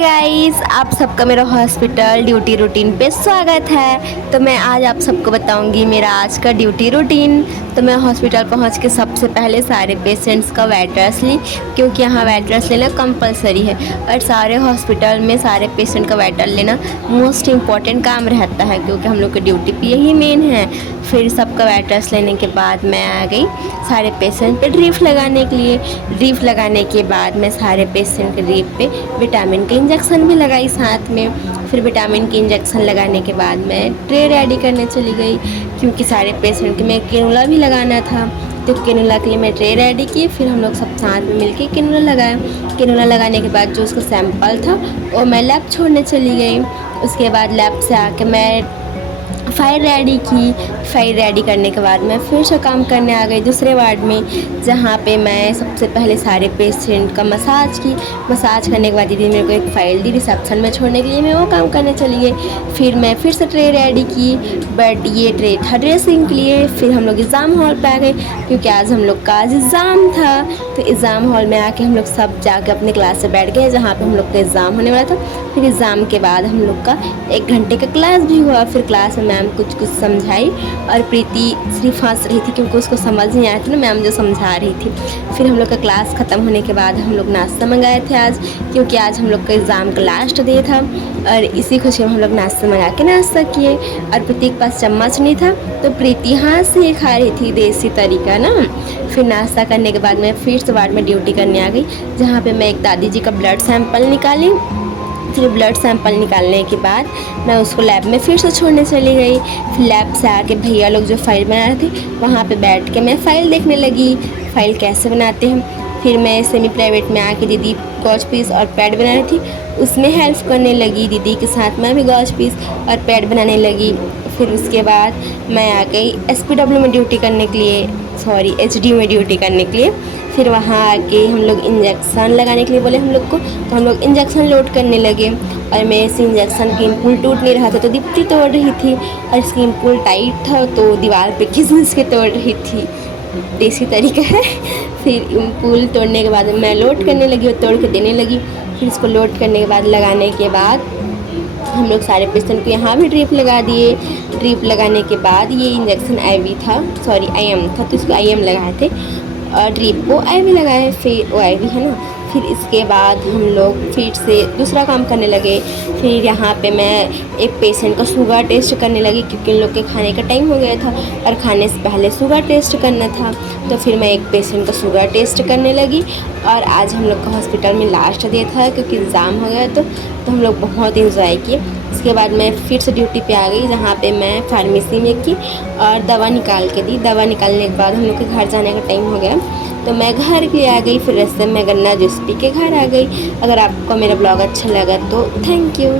Guys, आप सबका मेरा हॉस्पिटल ड्यूटी रूटीन पे स्वागत है। तो मैं आज आप सबको बताऊंगी मेरा आज का ड्यूटी रूटीन। तो मैं हॉस्पिटल पहुंच के सबसे पहले सारे पेशेंट्स का वेट ड्रेस ली, क्योंकि यहाँ वेट ड्रेस लेना कंपलसरी है और सारे हॉस्पिटल में सारे पेशेंट का वेट ड्रेस लेना मोस्ट इम्पॉर्टेंट काम रहता है, क्योंकि हम लोग की ड्यूटी पे यही मेन है। फिर सबका वेट ड्रेस लेने के बाद मैं आ गई सारे पेशेंट पे ड्रिप लगाने के लिए। ड्रिप लगाने के बाद मैं सारे पेशेंट के ड्रिप पे विटामिन के इंजेक्शन भी लगाई साथ में। फिर विटामिन के इंजेक्शन लगाने के बाद मैं ट्रे रेडी करने चली गई, क्योंकि सारे पेशेंट के मैं कैनुला भी लगाना था। तो कैनुला के लिए मैं ट्रे रेडी की। फिर हम लोग सब साथ में मिलके कैनुला लगाया। कैनुला लगाने के बाद जो उसका सैंपल था वो मैं लैब छोड़ने चली गई। उसके बाद लैब से आके मैं फाइल रेडी की। फाइल रेडी करने के बाद मैं फिर से काम करने आ गई दूसरे वार्ड में, जहाँ पे मैं सबसे पहले सारे पेशेंट का मसाज की। मसाज करने के बाद दीदी मेरे को एक फ़ाइल दी रिसेप्शन में छोड़ने के लिए, मैं वो काम करने चली गई। फिर मैं फिर से ट्रे रेडी की, बट ये ट्रे था ड्रेसिंग के लिए। फिर हम लोग एग्ज़ाम हॉल पे आ गए, क्योंकि आज हम लोग का आज एग्ज़ाम था। तो एग्ज़ाम हॉल में आके हम लोग सब जाके अपने क्लास से बैठ गए, जहाँ पर हम लोग का एग्ज़ाम होने वाला था। फिर एग्ज़ाम के बाद हम लोग का 1 घंटे का क्लास भी हुआ। फिर क्लास में मैम कुछ समझाई और प्रीति सिर्फ हंस रही थी, क्योंकि उसको समझ नहीं आया था ना मैम जो समझा रही थी। फिर हम लोग का क्लास ख़त्म होने के बाद हम लोग नाश्ता मंगाए थे आज, क्योंकि आज हम लोग का एग्ज़ाम का लास्ट डे था। और इसी खुशी में हम लोग नाश्ता मंगा के नाश्ता किए। और प्रीति के पास चम्मच नहीं था, तो प्रीति हाथ से खा रही थी, देसी तरीका ना। फिर नाश्ता करने के बाद मैं फिर से वार्ड में ड्यूटी करने आ गई, जहाँ पर मैं एक दादी जी का ब्लड सैंपल निकाली। फिर ब्लड सैंपल निकालने के बाद मैं उसको लैब में फिर से छोड़ने चली गई। फिर लैब से आके भैया लोग जो फाइल बना रहे थे वहाँ पे बैठ के मैं फ़ाइल देखने लगी, फ़ाइल कैसे बनाते हैं। फिर मैं सेमी प्राइवेट में आके दीदी गॉज पीस और पैड बना रही थी, उसमें हेल्प करने लगी। दीदी के साथ मैं भी गॉज पीस और पैड बनाने लगी। फिर उसके बाद मैं आ गई SPW में ड्यूटी करने के लिए, सॉरी HD में ड्यूटी करने के लिए। फिर वहाँ आके हम लोग इंजेक्शन लगाने के लिए बोले हम लोग को, तो हम लोग इंजेक्शन लोड करने लगे। और मेरे से इंजेक्शन की इम्पुल टूट नहीं रहा था, तो दीप्ति तोड़ रही थी, और इसकी इम्पुल टाइट था तो दीवार पे घिस के तोड़ रही थी, देसी तरीका है। फिर इम्पुल तोड़ने के बाद मैं लोड करने लगी और तोड़ के देने लगी। फिर इसको लोड करने के बाद लगाने के बाद हम लोग सारे पेशेंट को यहाँ भी ड्रिप लगा दिए। ड्रिप लगाने के बाद ये इंजेक्शन IV था, सॉरी IM था, तो इसको IM लगाए थे और ड्रिप को IV लगाए। फिर वो IV है ना। फिर इसके बाद हम लोग फिर से दूसरा काम करने लगे। फिर यहाँ पे मैं एक पेशेंट का शुगर टेस्ट करने लगी, क्योंकि इन लोग के खाने का टाइम हो गया था और खाने से पहले शुगर टेस्ट करना था। तो फिर मैं एक पेशेंट का शुगर टेस्ट करने लगी। और आज हम लोग का हॉस्पिटल में लास्ट डे था, क्योंकि एग्ज़ाम हो गया तो हम लोग बहुत इंजॉय किए। उसके बाद मैं फिर से ड्यूटी पे आ गई, जहाँ पे मैं फार्मेसी में की और दवा निकाल के दी। दवा निकालने के बाद हम लोग के घर जाने का टाइम हो गया, तो मैं घर के लिए आ गई। फिर रास्ते में गन्ना जूस पी के घर आ गई। अगर आपको मेरा ब्लॉग अच्छा लगा तो थैंक यू।